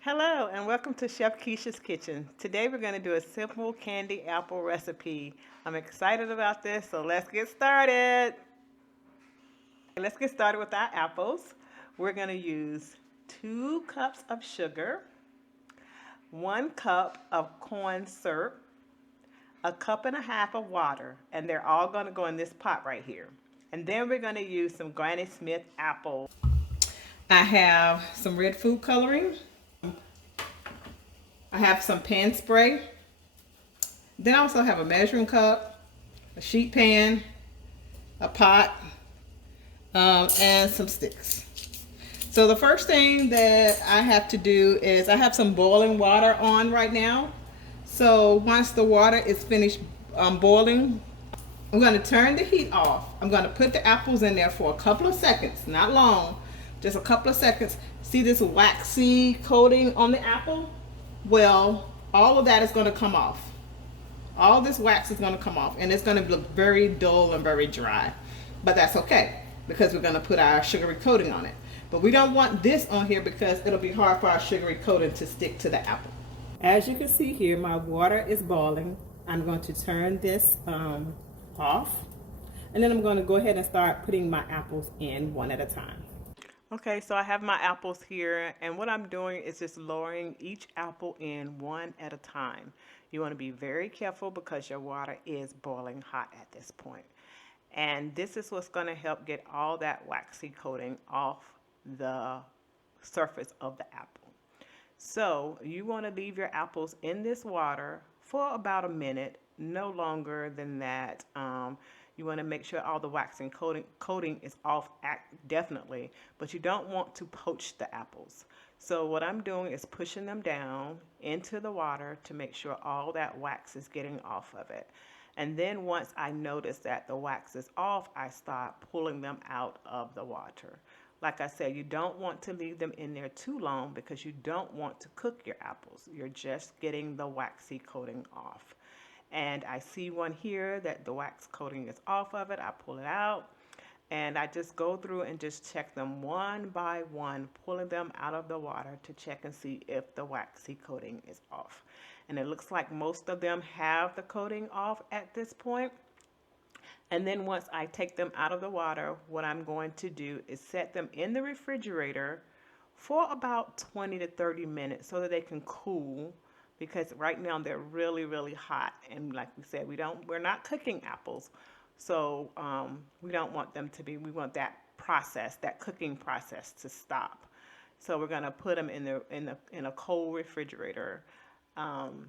Hello and welcome to Chef Kecia's Kitchen. Today we're going to do a simple candy apple recipe. I'm excited about this, so let's get started. Let's get started with our apples. We're going to use 2 cups of sugar, 1 cup of corn syrup, a cup and a half of water, and they're all going to go in this pot right here. And then we're going to use some Granny Smith apples. I have some red food coloring. I have some pan spray. Then I also have a measuring cup, a sheet pan, a pot, and some sticks. So the first thing that I have to do is I have some boiling water on right now. So once the water is finished boiling, I'm going to turn the heat off. I'm going to put the apples in there for a couple of seconds, not long, just a couple of seconds. See this waxy coating on the apple? Well, all of that is going to come off. All this wax is going to come off and it's going to look very dull and very dry. But that's okay because we're going to put our sugary coating on it. But we don't want this on here because it'll be hard for our sugary coating to stick to the apple. As you can see here, my water is boiling. I'm going to turn this off. And then I'm going to go ahead and start putting my apples in one at a time. Okay, so I have my apples here, and what I'm doing is just lowering each apple in one at a time. You want to be very careful because your water is boiling hot at this point. And this is what's going to help get all that waxy coating off the surface of the apple. So you want to leave your apples in this water for about a minute, no longer than that. You want to make sure all the waxing coating is off definitely, but you don't want to poach the apples. So what I'm doing is pushing them down into the water to make sure all that wax is getting off of it. And then once I notice that the wax is off, I start pulling them out of the water. Like I said, you don't want to leave them in there too long because you don't want to cook your apples. You're just getting the waxy coating off. And I see one here that the wax coating is off of it. I pull it out and I just go through and just check them one by one, pulling them out of the water to check and see if the waxy coating is off. And it looks like most of them have the coating off at this point. And then once I take them out of the water, what I'm going to do is set them in the refrigerator for about 20 to 30 minutes so that they can cool, because right now they're really, really hot. And like we said, we're not cooking apples. So we don't want them to be, we want that process, that cooking process to stop. So we're going to put them in a cold refrigerator and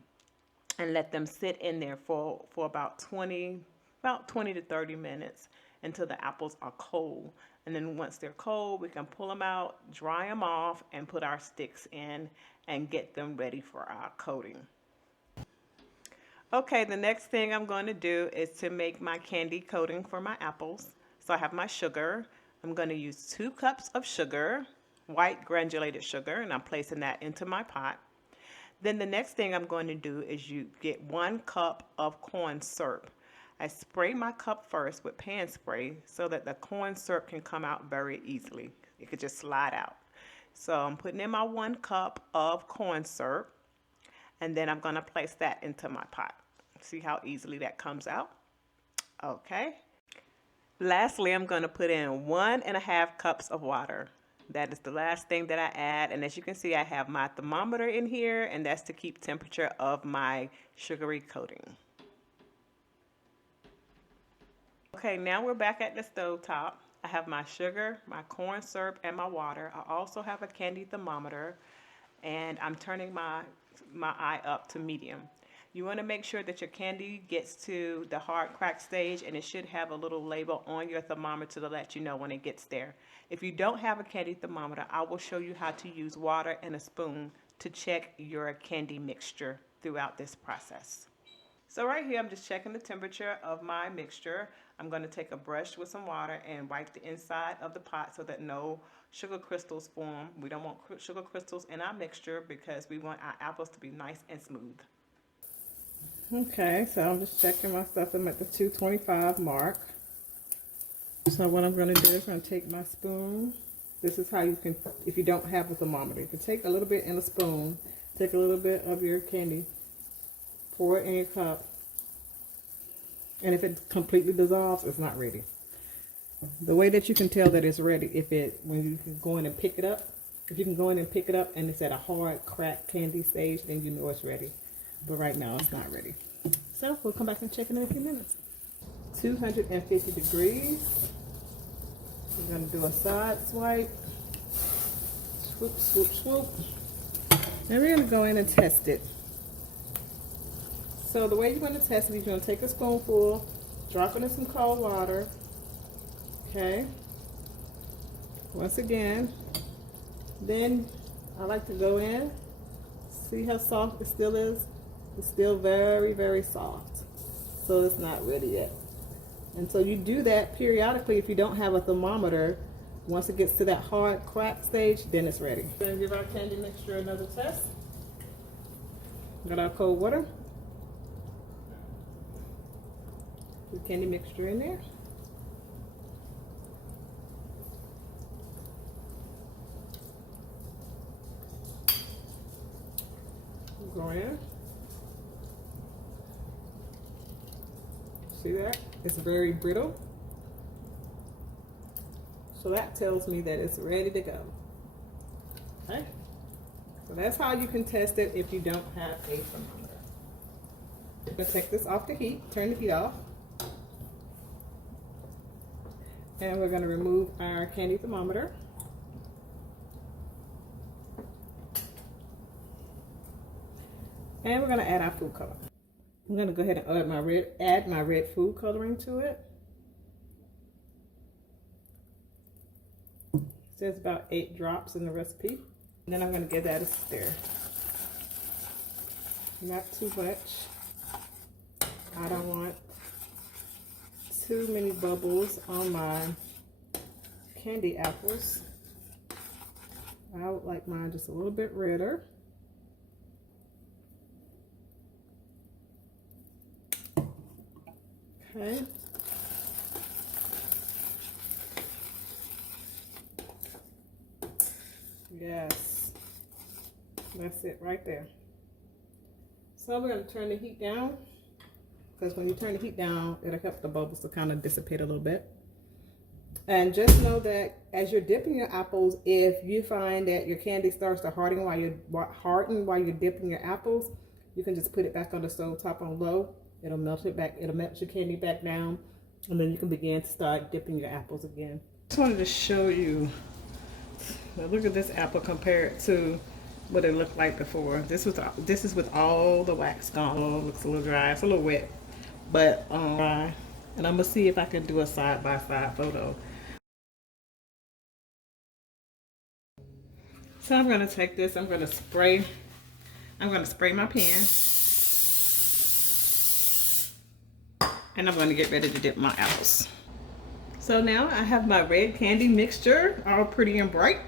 let them sit in there for about 20 to 30 minutes until the apples are cold. And then once they're cold, we can pull them out, dry them off, and put our sticks in and get them ready for our coating. Okay, the next thing I'm going to do is to make my candy coating for my apples. So I have my sugar. I'm going to use 2 cups of sugar, white granulated sugar, and I'm placing that into my pot. Then the next thing I'm going to do is you get 1 cup of corn syrup. I spray my cup first with pan spray so that the corn syrup can come out very easily. It could just slide out. So I'm putting in my 1 cup of corn syrup, and then I'm going to place that into my pot. See how easily that comes out? Okay. Lastly, I'm going to put in 1.5 cups of water. That is the last thing that I add. And as you can see, I have my thermometer in here, and that's to keep temperature of my sugary coating. Okay, now we're back at the stove top. I have my sugar, my corn syrup, and my water. I also have a Candied thermometer, and I'm turning my eye up to medium. You want to make sure that your candy gets to the hard crack stage, and it should have a little label on your thermometer to let you know when it gets there. If you don't have a Candied thermometer, I will show you how to use water and a spoon to check your candy mixture throughout this process. So right here, I'm just checking the temperature of my mixture. I'm going to take a brush with some water and wipe the inside of the pot so that no sugar crystals form. We don't want sugar crystals in our mixture because we want our apples to be nice and smooth. Okay, so I'm just checking my stuff. I'm at the 225 mark. So what I'm going to do is I'm going to take my spoon This is how you can, if you don't have a thermometer, you can take a little bit in a spoon, take a little bit of your candy, pour it in your cup, and if it completely dissolves, it's not ready. The way that you can tell that it's ready, when you can go in and pick it up, if you can go in and pick it up and it's at a hard crack candy stage, then you know it's ready. But right now it's not ready. So we'll come back and check in a few minutes. 250 degrees. We're going to do a side swipe. Swoop, swoop, swoop. And we're going to go in and test it. So the way you're going to test it is you're going to take a spoonful, drop it in some cold water. Okay. Once again. Then I like to go in. See how soft it still is? It's still very, very soft. So it's not ready yet. And so you do that periodically if you don't have a thermometer. Once it gets to that hard crack stage, then it's ready. We're going to give our candy mixture another test. Got our cold water. Put candy mixture in there. Go in. See that? It's very brittle. So that tells me that it's ready to go. Okay? So that's how you can test it if you don't have a thermometer. I'm going to take this off the heat, turn the heat off. And we're going to remove our candy thermometer. And we're going to add our food color. I'm going to go ahead and add my red food coloring to it. It says about 8 drops in the recipe. And then I'm going to give that a stir. Not too much. I don't want too many bubbles on my candy apples. I would like mine just a little bit redder. Okay. Yes. That's it right there. So we're going to turn the heat down, because when you turn the heat down, it'll help the bubbles to kind of dissipate a little bit. And just know that as you're dipping your apples, if you find that your candy starts to harden while you're dipping your apples, you can just put it back on the stove top on low. It'll melt it back. It'll melt your candy back down, and then you can begin to start dipping your apples again. Just wanted to show you. Now look at this apple compared to what it looked like before. This is with all the wax gone. Oh, it looks a little dry. It's a little wet, but dry. And I'm gonna see if I can do a side-by-side photo. So I'm gonna take this. I'm gonna spray my pan. And I'm going to get ready to dip my apples. So now I have my red candy mixture all pretty and bright.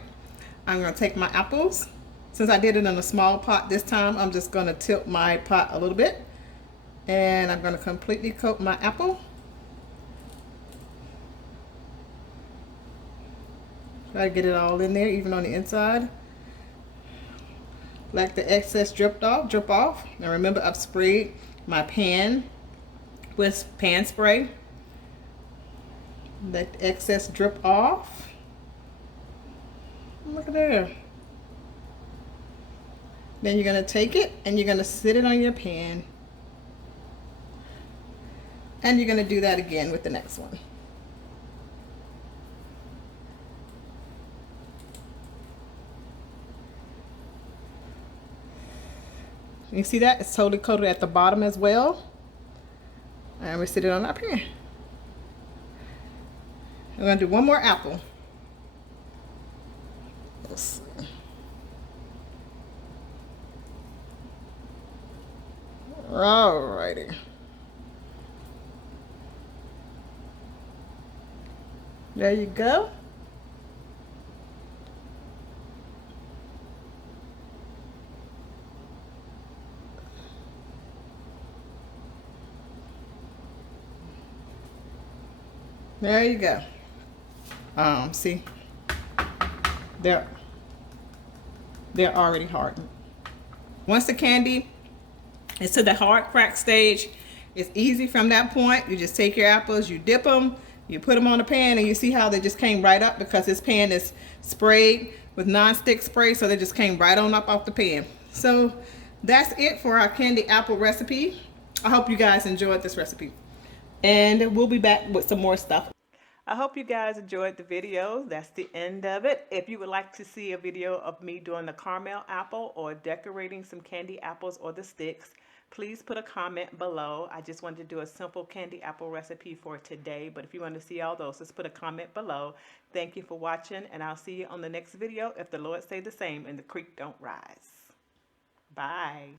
I'm going to take my apples. Since I did it in a small pot this time, I'm just going to tilt my pot a little bit. And I'm going to completely coat my apple. Try to get it all in there, even on the inside. Let the excess drip off. Now remember, I've sprayed my pan with pan spray. Let the excess drip off. Look at there. Then you're going to take it and you're going to sit it on your pan. And you're going to do that again with the next one. You see that? It's totally coated at the bottom as well. And we sit it on our pan. We're going to do one more apple. Let's see. Alrighty. There you go. There you go. See, they're already hardened. Once the candy is to the hard crack stage, it's easy from that point. You just take your apples, you dip them, you put them on the pan, and you see how they just came right up because this pan is sprayed with non-stick spray, so they just came right on up off the pan. So that's it for our candy apple recipe. I hope you guys enjoyed this recipe, and we'll be back with some more stuff. I hope you guys enjoyed the video. That's the end of it. If you would like to see a video of me doing the caramel apple or decorating some candy apples or the sticks, please put a comment below. I just wanted to do a simple candy apple recipe for today, but if you want to see all those, just put a comment below. Thank you for watching, and I'll see you on the next video if the Lord say the same and the creek don't rise. Bye.